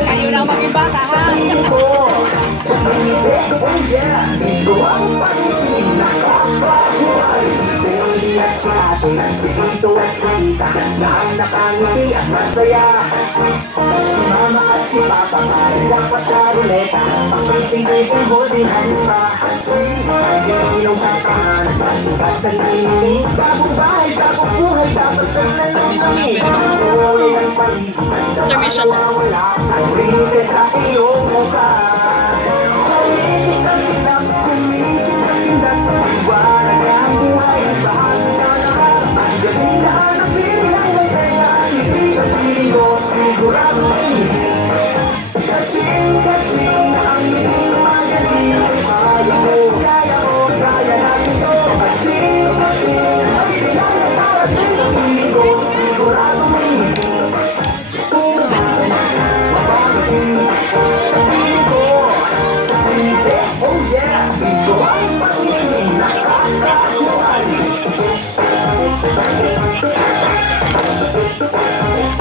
Kayo lang maging bata, ha? Dito at salita na ang nakangiti at masaya. Si mama at si papa ay dapat sa ruleta. Pag-ising-ising holding hands pa. Ay ginilong sa tahanan. At nag-iinig bagong bahay, bagong buhay. Dapat na nalangangin. Uwi ang paligid. Intermission. Wala ang rinite sa iyong mukha.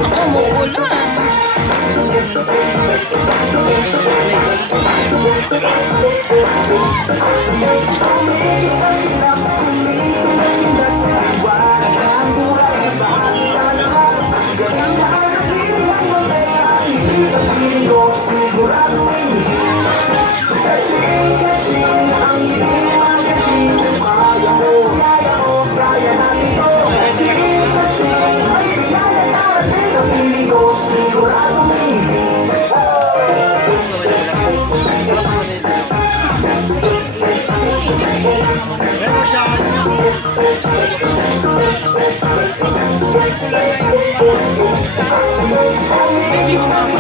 Ako, umuulan. Hindi mo